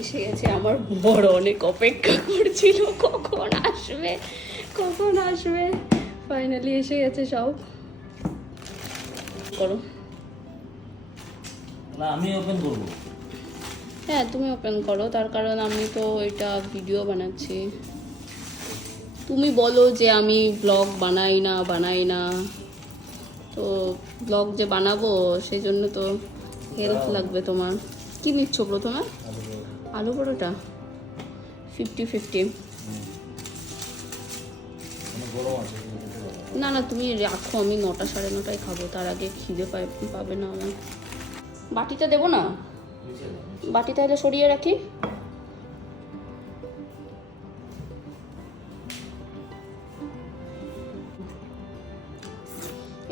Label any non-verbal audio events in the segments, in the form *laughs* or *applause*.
এসে গেছে। আমার বড় অনেক অপেক্ষা করছিল কখন আসবে? কখন আসবে? ফাইনালি এসে গেছে সব। করো। না আমি ওপেন করব। হ্যাঁ তুমি ওপেন করো। তার কারণ আমি তো এটা ভিডিও বানাচ্ছি। তুমি বলো যে আমি ব্লগ বানাই না বানাই না। তো ব্লগ যে বানাবো সেই জন্য তো হেল্প লাগবে তোমার। কি নিচ্ছ প্রথমে? আলু পরোটা? ফিফটি ফিফটি না না তুমি রাখো আমি নটা সাড়ে নটায় খাব তার আগে খিদে পাবে না আমার বাটিটা দেবো না? বাটি তাহলে সরিয়ে রাখি।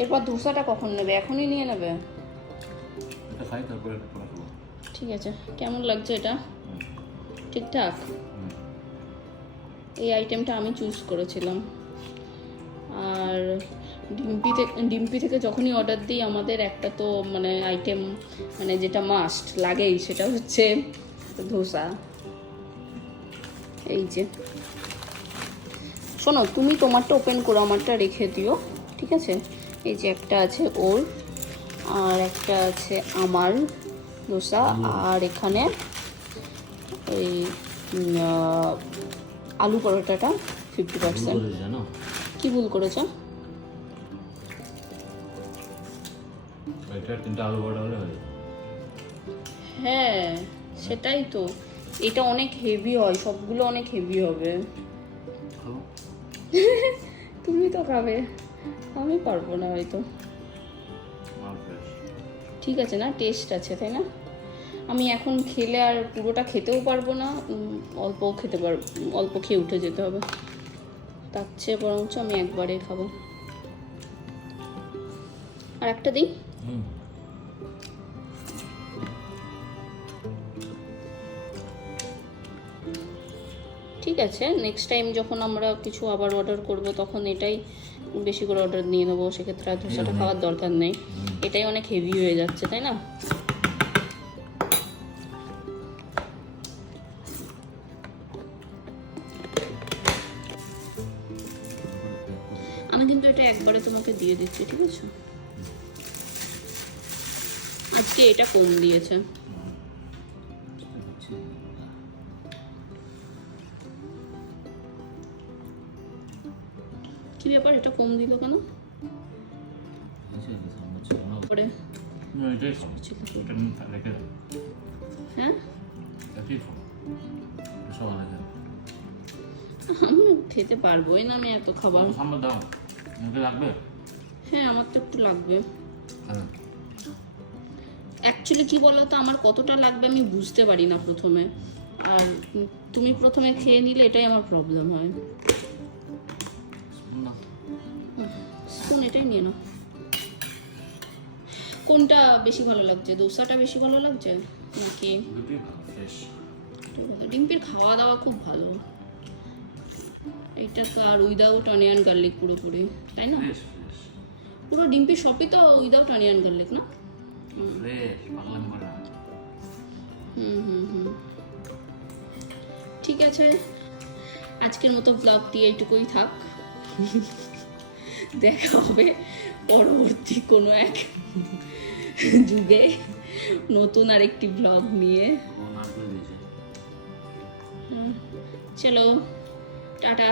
এরপর ধোসাটা কখন নেবে? এখনই নিয়ে নেবে? ঠিক আছে কেমন লাগছে এটা? ঠিকঠাক এই আইটেমটা আমি চুজ করেছিলাম। আর ডিম্পি থেকে ডিম্পি থেকে যখনই অর্ডার দিই আমাদের একটা তো মানে আইটেম মানে যেটা মাস্ট লাগেই সেটা হচ্ছে ধোসা। এই যে। শোনো তুমি তোমারটা ওপেন করো আমারটা রেখে দিও ঠিক আছে? এই যে একটা আছে ওর আর একটা আছে আমার ধোসা আর এখানে আহ, আলু পরোটাটা ফিফটি পার্সেন্ট কি ভুল করেছ? হয়ে সেটাই তো। এটা অনেক হেভি হয় সবগুলো অনেক হেভি হবে। *laughs* তুমি তো খাবে। আমি পারব না হয়তো। ঠিক আছে না? টেস্ট আছে তাই না? আমি এখন খেলে আর পুরোটা খেতেও পারব না উম, অল্পও খেতে পারব অল্প খেয়ে উঠে যেতে হবে। তার চেয়ে বরঞ্চ আমি একবারে খাব। আর একটা দিই? ঠিক আছে নেক্সট টাইম যখন আমরা কিছু আবার অর্ডার করব তখন এটাই বেশি করে অর্ডার নিয়ে নেব। সেক্ষেত্রে আর ধোসাটা খাওয়ার দরকার নেই। এটাই অনেক হেভি হয়ে যাচ্ছে তাই না? একবারে তোমাকে দিয়ে দিচ্ছি ঠিক আছে? আজকে এটা কম দিয়েছে। কি ব্যাপার এটা কম দিল কেন? পরে। দাও। হ্যাঁ? খেতে পারবোই না আমি এত খাবার। দাও। এটা লাগবে? হ্যাঁ আমার তো একটু লাগবে। অ্যাকচুয়ালি কি বলো তো আমার কতটা লাগবে আমি বুঝতে পারি না প্রথমে। আর তুমি প্রথমে খেয়ে নিলে এটাই আমার প্রবলেম হয়। স্পুন এটাই নিয়ে নাও। কোনটা বেশি ভালো লাগছে দোসাটা বেশি ভালো লাগছে নাকি? ডিম্পির খাওয়া দাওয়া খুব ভালো। এইটা তো আর উইদাউট অনিয়ন গার্লিক পুরোপুরি তাই না? পুরো ডিম্পির সবই তো উইদাউট অনিয়ন গার্লিক না? হুম হুম হুম। ঠিক আছে। আজকের মতো ব্লগটি এইটুকুই থাক। *laughs* দেখা হবে পরবর্তী কোনো এক যুগে নতুন আরেকটি ব্লগ নিয়ে। চলো। টাটা